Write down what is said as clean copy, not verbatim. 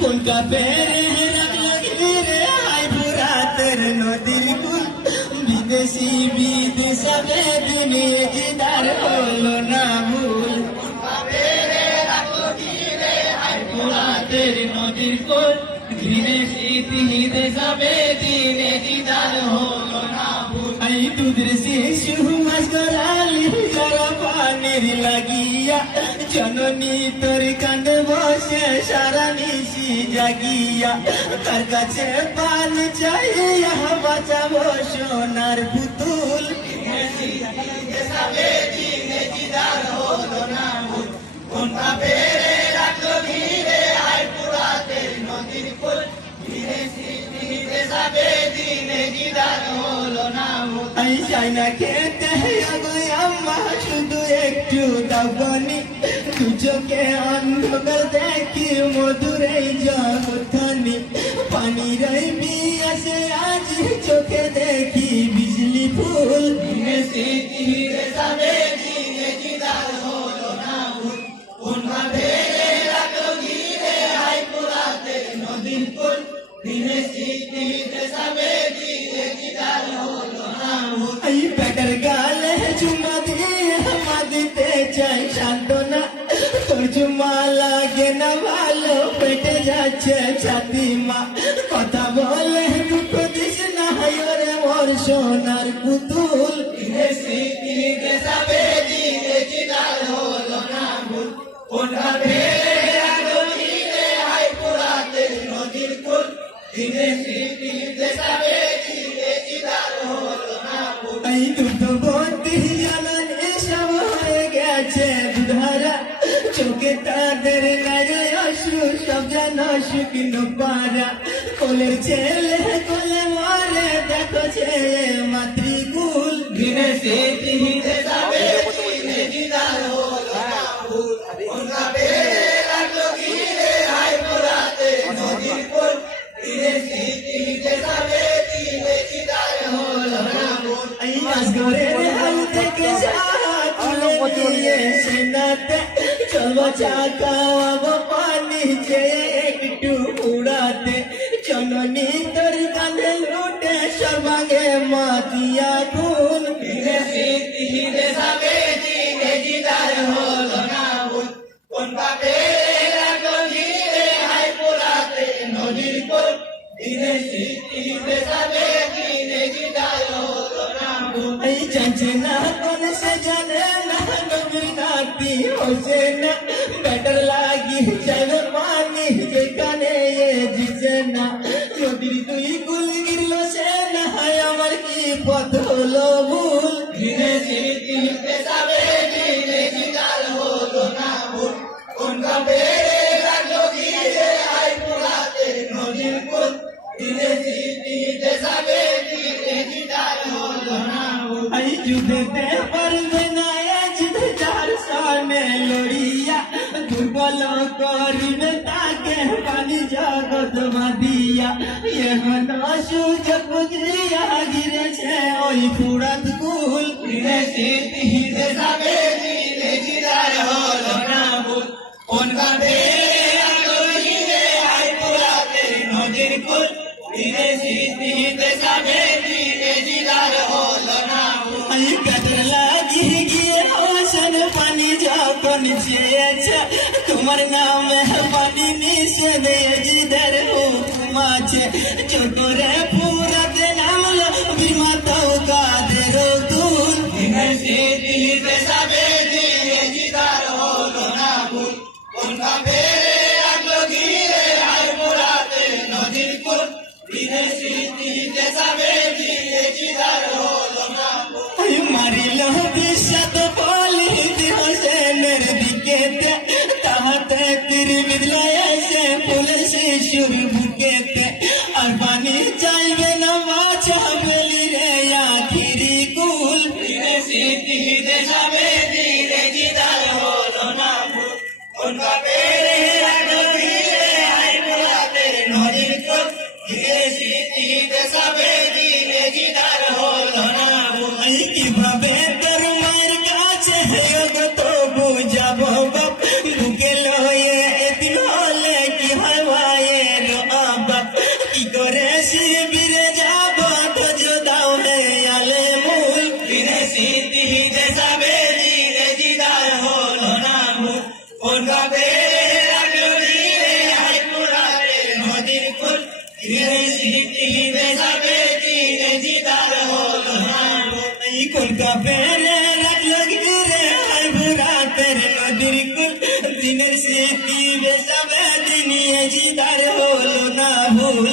কোনটা পেরে রাখলো ঘিরে আই পুরাতের নদীর কুল বিদেশি বিদেশে দিনে দিদার হলো না ভুল পুরাতের নদীর কুল বিদেশি দেশে দিনে দিদার হলো না ভুল আই দুধের শিশু মাস গড়ালি যারা পানির লাগিয়া জননী তোর কান্দে বসে সারা নিশি জাগিয়া তার কাছে পান চাইয়া বাঁচাবো সোনার পুতুল আমি চাই না খেতে আম্মা শুধু একটু দাবনি দু চোখে অন্ধকার দেখি মধুর এই জগৎখানি পানির আসে আজ চোখে দেখি বিজলি ফুল পেটের গালে চুমা দিয়ে দিতে চাই সান্ত্বনা তোর চুমা লাগে না ভালো পেটে যাচ্ছে ছাতি মা কথা বলে দুঃখ দিস না রে মোর সোনার পুতুল এই দুধবতী জানান এসব হয়ে গেছে দুধারা চোখে তাদের নারে অশ্রু সব যেন শুকনো পারা কোলের ছেলে কোলে মারে দেখো ছে মাতৃকুল চলবো চাকাব পানি চেয়ে একটু উড়াতে জননী তোর কাঁধে লুটে সর্বাঙ্গে মাতিয়া খুন এই জানছে না কোন সে জানে না নবীর নাতি হোসে না বেটার লাগি যাবে পানি যেখানে দিছে না নদীর দুই কুল গিরলো সে না আমার কি পথ হলো ভুল যুদ্ধে পারবে না যুদ্ধে যার সামনে লড়িয়া দুর্বল করিবে তাকে পানি জগৎ বাঁধিয়া এখন সুযোগ বুঝিয়া গিরেছে ওই ফুরাত কুল পানি যখন চেয়েছে তোমার নামে পানি মিশে দিয়েছিদের হুকুম আছে চোখরে পুরাতে নামলো বিমাতাও কাদের তুল মারিল বিশ্বত বলি হোসেনের দিকে তাহাতে তীর বিদল এসে ফুলে শিশুর বুকেতে আর পানি চাইবে না বাছা বলি রে আখিরি কুল কিভাবে তোর মায়ের কাছে তো বুঝাবো বুকে লয়ে এদিন হলে কাপেলে লাগলো ঘিরে হাই ভুরাতের নদীর কুল দিনের স্মৃতি বেসাবে দিনিয়ে জিদার হলো না ভুল